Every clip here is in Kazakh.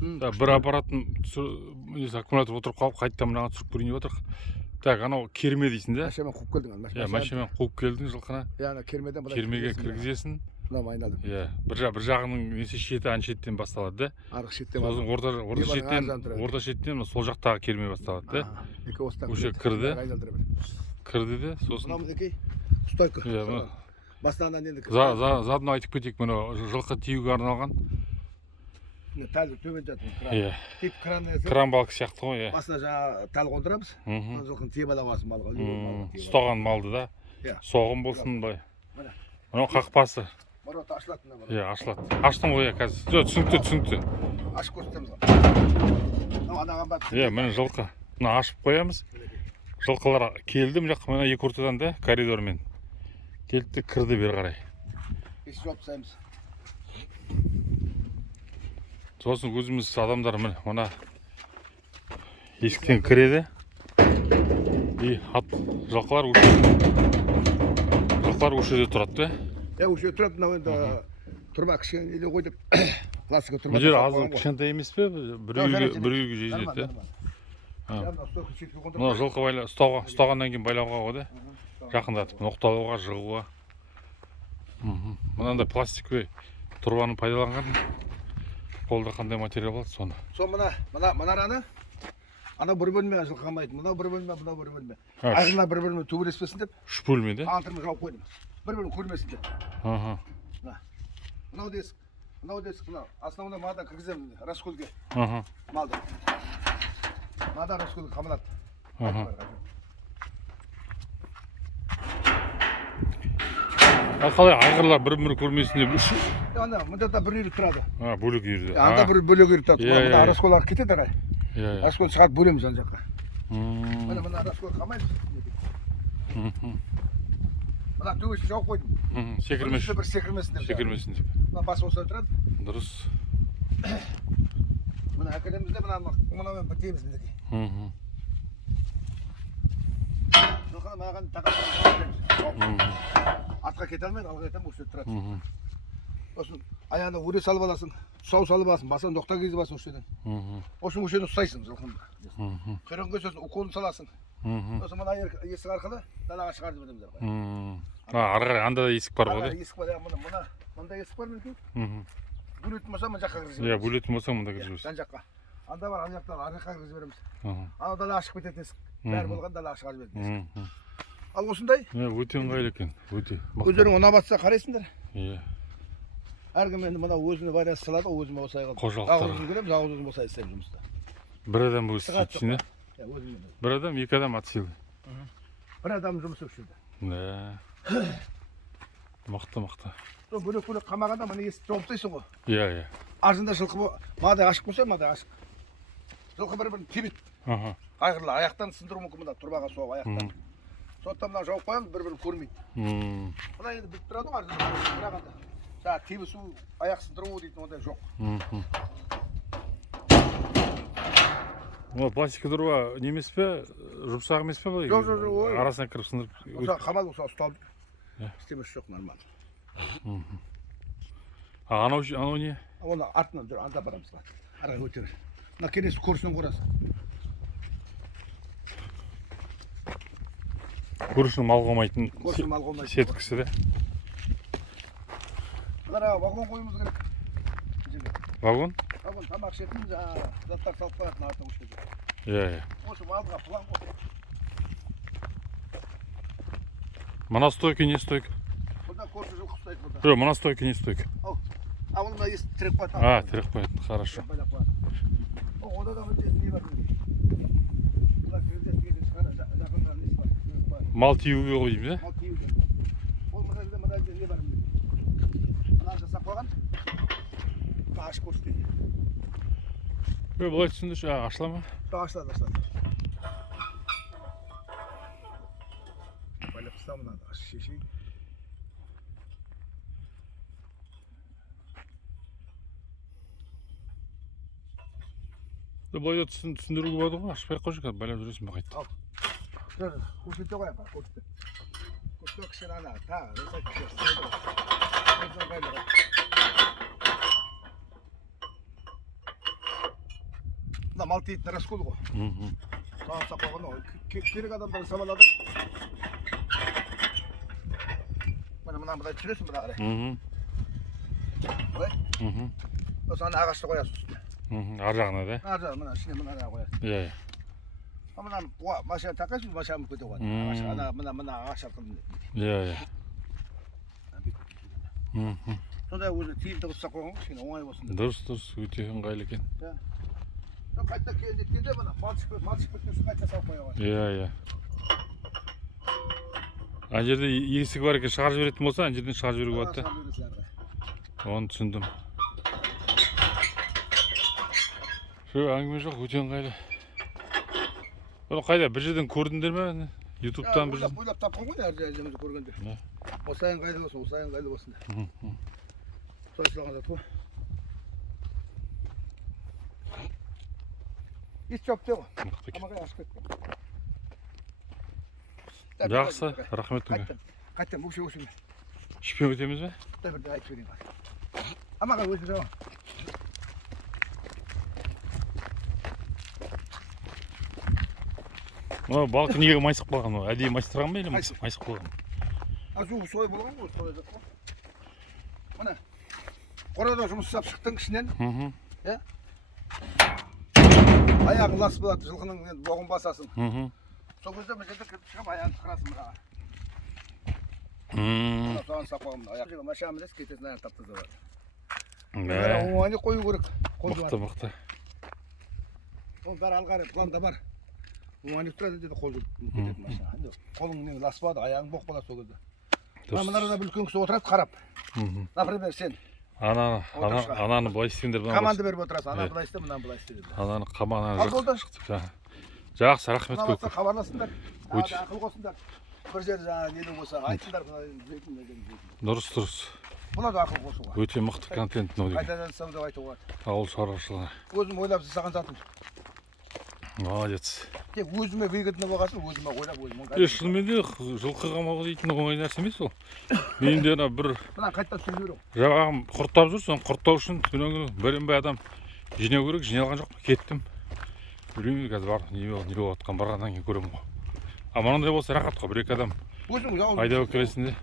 бір аппаратын аккумулятор отырып қалып қайтадан мынаған түсіріп көрейін деп отырық. Так, анау керме дейсің да? Машинамен қуып келдің ана. Иә, машинамен қуып келдің жылқыны. Иә, ана кермеден былай. Кермеге кіргізесің. Мына айналдым. Иә, бір жағының несі шеті ан шеттен басталады да? Арғы шеттен. Сосын орта шеттен сол жақтағы керме басталады да? Екі осыдан. Уже кірді. Кірді де, сосын. Мына мінекей. Стойка. Иә, басынан енді. Задын айтып кетейік, мұны жылқы тиюге арналған. Тәлді төмен жатыр. Иә. Тип кран. Кран балық сияқты ғой, иә. Басына жаңа тәл қондырамыз. Жылқыны тиеп ала аласың малға. Ұстаған малды да. Соғым болсын бай. Мынау қақпасы. Марот ашылады мына бар. Иә, ашылады. Аштың ғой, қазір. Жоқ, түсінікті. Ашып көрсетеміз. Анаған бар. Иә, міне жылқы. Мына ашып қоямыз. Жылқылар келді, мына жаққа мына екі ортадан да коридормен. Келді, кірді бері қарай. Еш жауып тастаймыз. Сосын өзіміз адамдар мына есіктен кіреді. И жылқылар өшеде тұрады да? Иә, өшеде тұрады. Мынау енді тұрба кішкене неде қойдық. Пластика тұрба. Бұл жер аз кішкентай емес пе? Бір үйге жетеді. Мына жылқы ұстағаннан кейін байлауға ғой да? Жақындатып, ноқталауға, жығуға. Мынандай пластиковый тұрбаны пайдаланған. Қолда қандай материал болады соны. Сол мына араны, ана бір бөлме жылқы қамайды. Мынау бір бөлме, мынау бір бөлме. Ағына бір бөлме төбелеспесін деп. Үш бөлме де? Антырмы жауып қойдым. Бір бөлме көрмесін деп. Мынау десік, мынау. Основна мада кіргіземін раскөлге. Малды. Мада раскөлге қамалады. Қалай айғырлар бір-бірін көрмесін деп үш? Ана, мұнда да бір үйріп тұрады. Бөлек үйірді. Анда бір бөлек үйріп тұрады. Мұнда раскөл арқы кетеді ғай. Раскөл шығарып бөлеміз ана жаққа. Мына раскөл қамайды. Мына төбесін жауып қойдым. Секірмесін. Бір секірмесін деп. Секірмесін деп. Мына басы осылай тұрады. Дұрыс. Мына әкелемізде мынамен бітеміз мінекей. Жылқыны маған тақап артқа кете алмайды, алға кетемін, өшеді тұрады. Осын аяғына өре салып аласың, тұсау салып аласың, басына ноқта кезіп аласың өшеден. Осын өшені ұстайсың жылқынды. Құйрығын сосын уколын саласың. Сосын мына есік арқылы далаға шығарып жібереміз. Ары қарай анда да есік бар ғой да? Есік бар, мында есік бар мінекей. Бөлетін болса мына жаққа кіргізіп жібереміз. Иә, бөлетін болса мында кіргізіп жібереміз. Жан жаққа. Анда бар, ана жақтан ары жаққа кіргізіп жібереміз. Ана дала ашық кететін есік. Бәрі болған далаға шығарып жіберетін есік. Ал осындай? Өте ыңғайлы екен, өте. Өздерің ұнап атса қарайсыңдар. Иә. Әркім енді мына өзіне вариант салады, өзіме осылай қылып. Қожалықтар. Жалғыз көреміз, жалғыз өзім осылай істеймін жұмыста. Бір адам өзі істейді, не? Бір адам, екі адам ат сыйлы. Бір адам жұмыс өшірді. Мықты. Бөлек қамағанда мына есікті жауып тастайсың ғой. Иә. Аржында жылқы мадай ашық болса, мадай ашық. Жылқы бір-бірін тебеді. Айғырлы аяқтан сындыру мүмкін мына тұрбаға соғып аяқтан. Сондықтан мына жауып қоямыз, бір-бірін көрмейді. Мына енді бітіп тұрады ғой аржында бірағанда. Жаңа тебісу, аяқ сындыру дейтін ондай жоқ. Пластика тұрба не емес пе? Жұмсақ емес пе? Жоқ. Арасына кіріп сындырып. Қамал болса ұсталды. Істемесі жоқ, нормально. Анау не? Оны артынан жүр, анда барамыз. Араға өте бер. Мына келесі көрсінен қорасы. Көршінің мал қомайтын сеткісі де. Бұларға вагон қойымыз керек. Вагон? Вагон тамақ ішетін заттар салып қоятын артын өшкеде. Иә. Осы малға план қойып. Мына стойка не стойка? Бұнда көрші жылқы ұстайды бұнда. Жоқ, мына стойка не стойка? Мына есік тірек қоятын. Тірек қоятын, хорошо. Ода да өтетін не бар? Мал тиюге ғой дейміз, Мал тиюге. Ол мына не бар? Мына жасап қойған. Ашық көрсетейін. Бұлай түсіндірші, ашыла ма? Ашылады. Байлап ұстамын, ашық шешейін. Бұлай да түсіндіруге болады ғой, ашпай қойшы қазір, байлап жүресің бе қайтты. Көрсетте қояйын ба, көрсетте. Көрсетте кішкене ана, жасай кішкене. мына мал тейтін раскол ғой. Соған сап қойған ғой. Керек адамдар сабалады. Мына бұдай түсіресің бұда қарай. Ой. Осыған ағашты қоясың үстіне. Ар жағына да? Ар жағына, мына ішіне мына қоясың. Иә. Мынаны машина тақайсың, машинаны көте қояды. Мына ағаш арқылы. Иә. Сондай өзі тиімді қылсақ қойған ғой, кішкене оңай болсын деп. Дұрыс, өте ыңғайлы екен. Қайта келдіккенде мына малшық біткен қайта салып қоя қойған. Иә. Ана жерде есік бар екен, шығарып жіберетін болса, ана жерден шығарып жіберуге болады да. Оны түсіндім. Әңгіме жоқ, өте ыңғайлы. Оны қайда, бір жерден көрдіңдер ме? Ютубтан бір жерден? Ойлап тапқан ғой, әр жерімізді көргендер. Осы ыңғайлы болсын, осы ыңғайлы болсын. Соғысылған зат ғой. Ит жоқ де ғой. Амағай ашып кеткен. Жақсы, рахмет күнге. Қайттан, өкше. Ішпен өтеміз бе? Бірде айтып берейін бар. Амағай өзі жауын. Балқы неге майсық болған ғой? Әдейі майыстырған ба, или майсық болған? Азу сой болған ғой, сой зат қой. Мына, қорада жұмыс жасап шықтың ішінен. Аяғың лас болады, жылқының боғын басасың. Сол кезде бір жерде кіріп шығып, аяғын қырасың мұраға. Соған сап қоғамын. Аяқ машамыз ес, кетесін аяқ таптызы бар. Оңайны қою керек. Мықты. Ол бәрі алғары планда бар. Оңайны тұрады деді қол кететін машина. Қолың лас болады, аяғың боқ болады сол кезде. Мыналарда бір үлкен кісі отырады қарап. Например, сен. Ананы былай істеңдер. Команда беріп отырасың, ана былай істе, мынаны былай істе. Ананы қамананы жақсы, рахмет көп. Хабарласыңдар, ақыл қосыңдар. Бір жер жаңа нелі болса, айтыңдар. Дұрыс. Бұна да ақыл қосуға. Өте мықты контент мынау деген. Қайтадан жасау деп айтуға болады. Ауыл шаруашылығына. Өзім ойлап жасаған затым. Молодец. Тек өзіме выгодно болғасын, өзіме ойлап өзім. Шынымен де жылқы қамауы дейтін оңай нәрсе емес ол. Мен де бір Мына қайттан түсіріп жіберу. жаңағым құрттап жүр, соны құрттау үшін бәленбай адам жинау керек, жиналған жоқ. Кеттім. Білмеймін қазір бар, не болып жатқан барғаннан кейін көремін ғой. А мынандай болса рахат қой, бір-екі адам айдап келесің де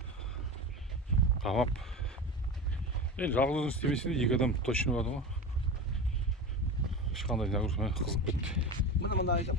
қамап. Енді жалғыз өзің істемесең де екі адам точно болады ғой. Ешқандай нагрузка қызып кетті. Мына айтып